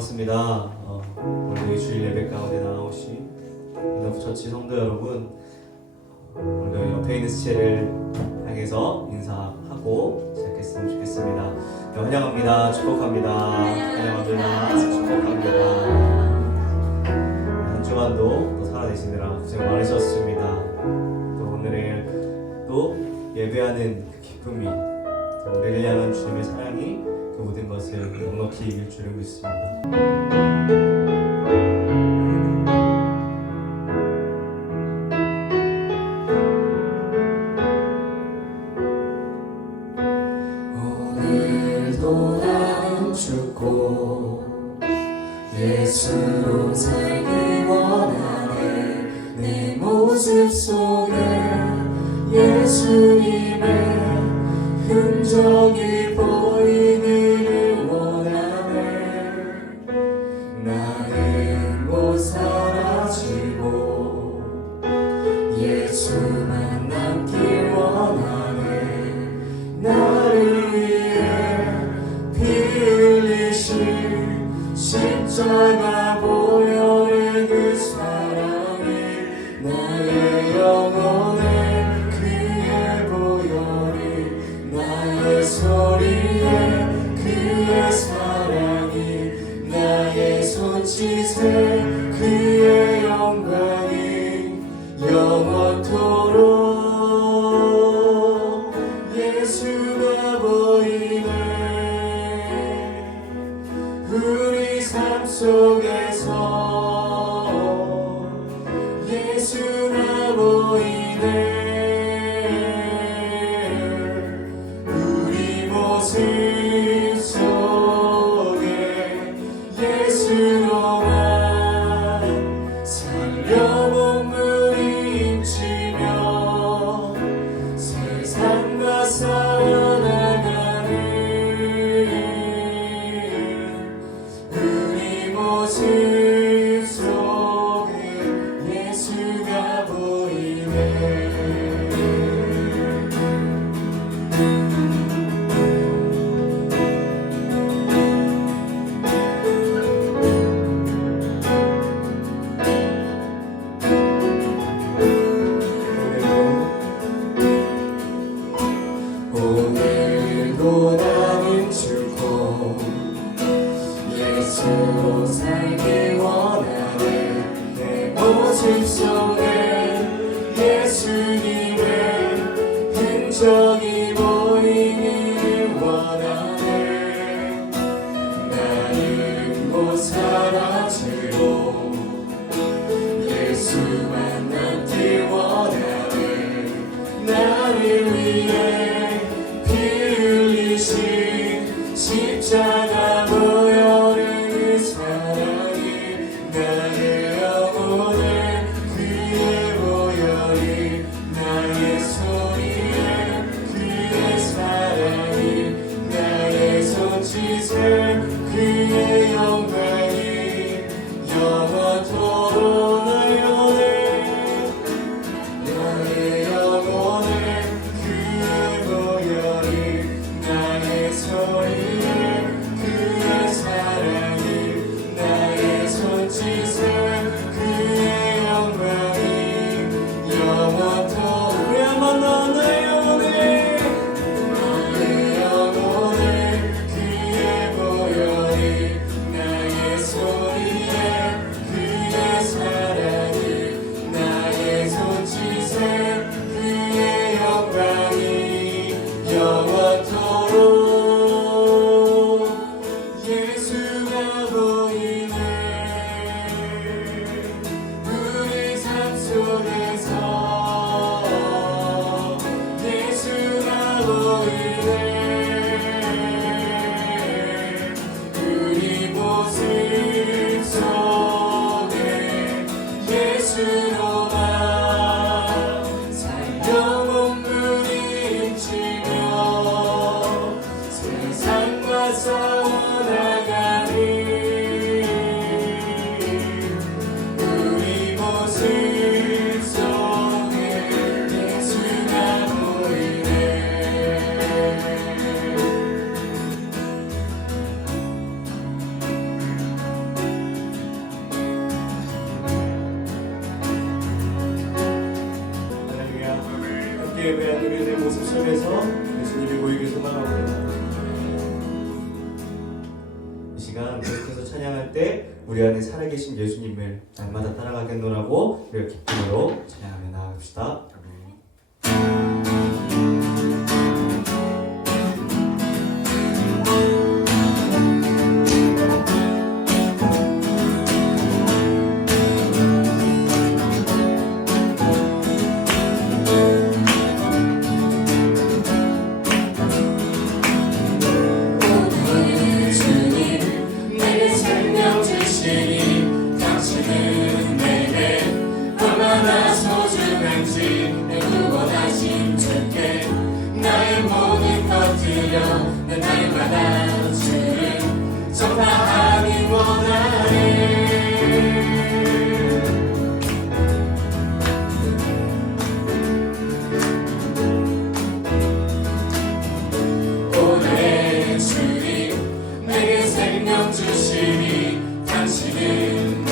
반갑습니다. 어, 오늘 주일 예배 가운데 나오신 인더프처치 성도 여러분 오늘 옆에 있는 시체를 향해서 인사하고 시작했으면 좋겠습니다. 환영합니다. 축복합니다. 환영합니다. 축복합니다. 한 주간도 또 살아내시느라 고생 많으셨습니다. 또 오늘의 또 예배하는 그 기쁨이 또 우리를 향한 주님의 사랑이 그 모든 것을 넉넉히 이길 줄을 믿습니다. 예수님의 흔적이 오직 속에 예수님의 흔적 기쁨으로 찬양해 나갑시다. you.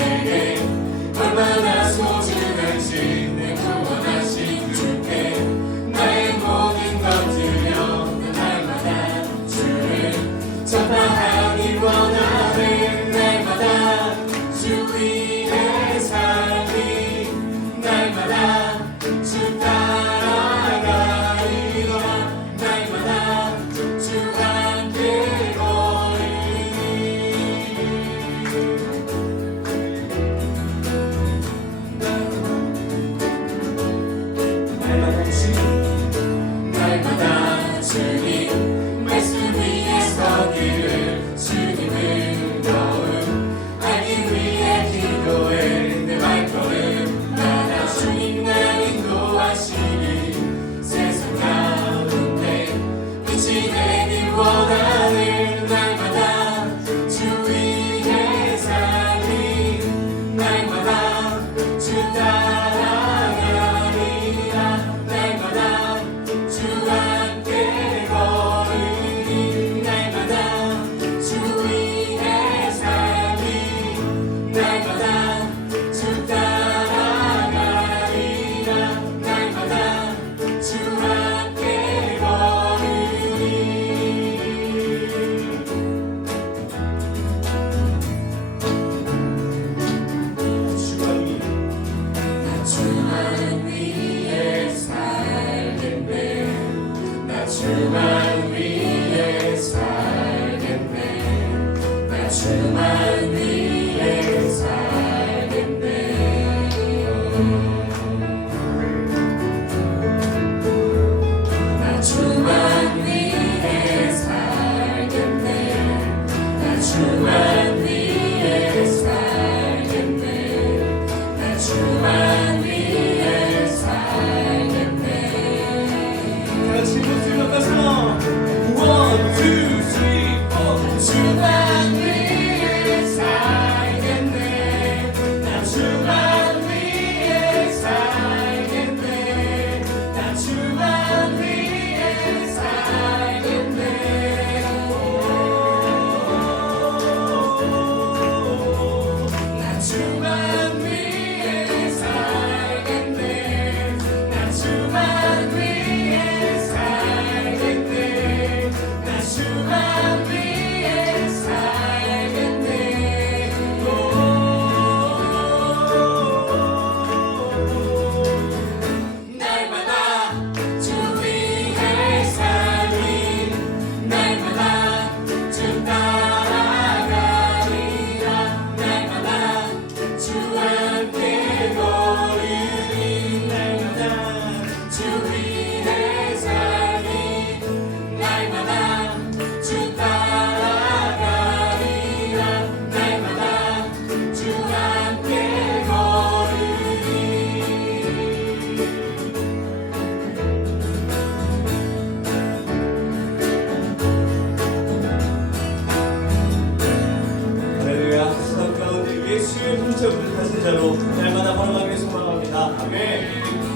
예수의 풍채를 가신 자로 날마다 걸어가길 소망합니다. 아멘.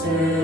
Spirit.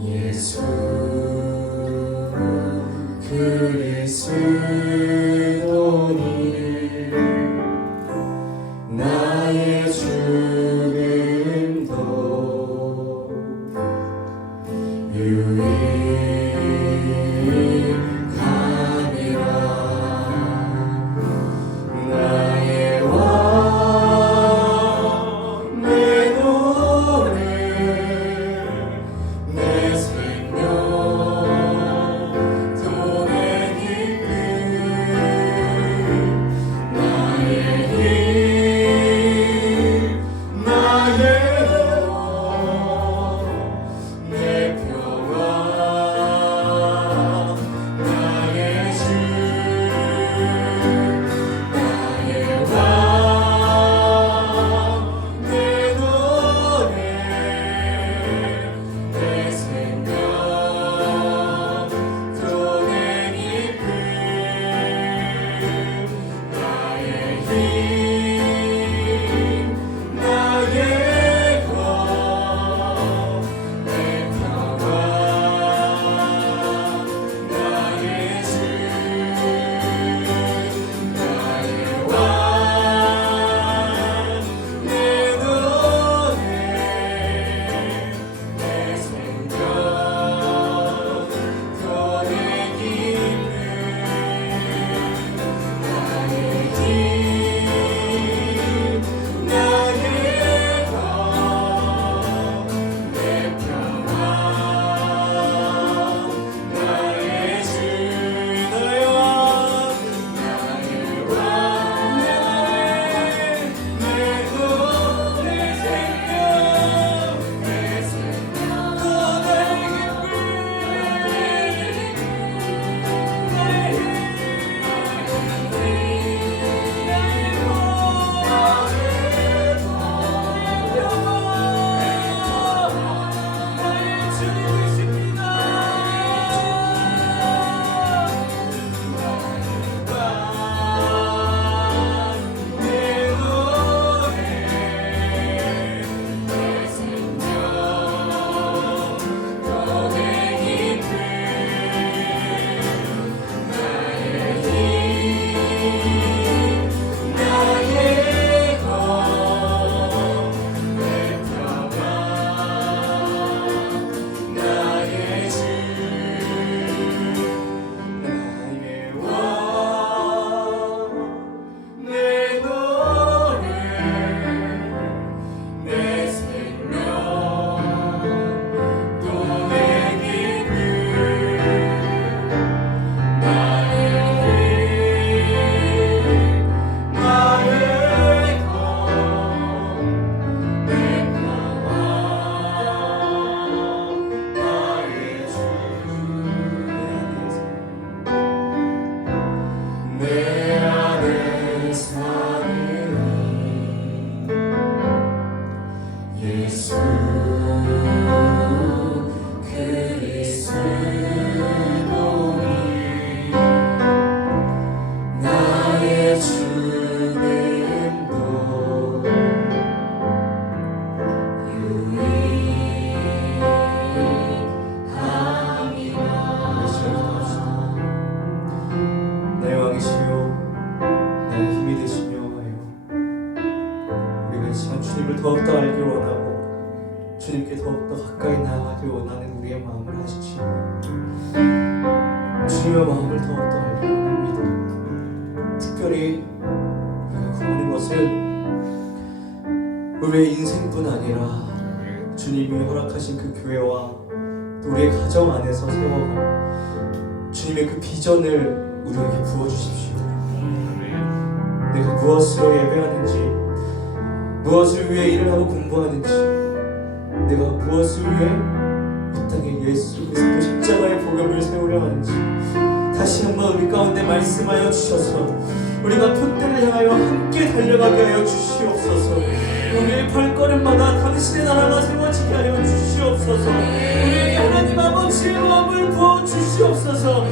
예수 그리스도 특별히 구하는 것은 우리의 인생뿐 아니라 주님이 허락하신 그 교회와 또 우리의 가정 안에서 세워갈 주님의 그 비전을 우리에게 부어주십시오. 내가 무엇으로 예배하는지, 무엇을 위해 일을 하고 공부하는지, 내가 무엇을 위해 이 땅에 예수 그리스도 십자가의 복음을 세우려 하는지 다시 한번 우리 가운데 말씀하여 주셔서 우리가 표대를 향하여 함께 달려가게 하여 주시옵소서. 우리의 발걸음마다 당신의 나라가 세워지게 하여 주시옵소서. 우리에게 하나님 아버지의 마음을 부어 주시옵소서.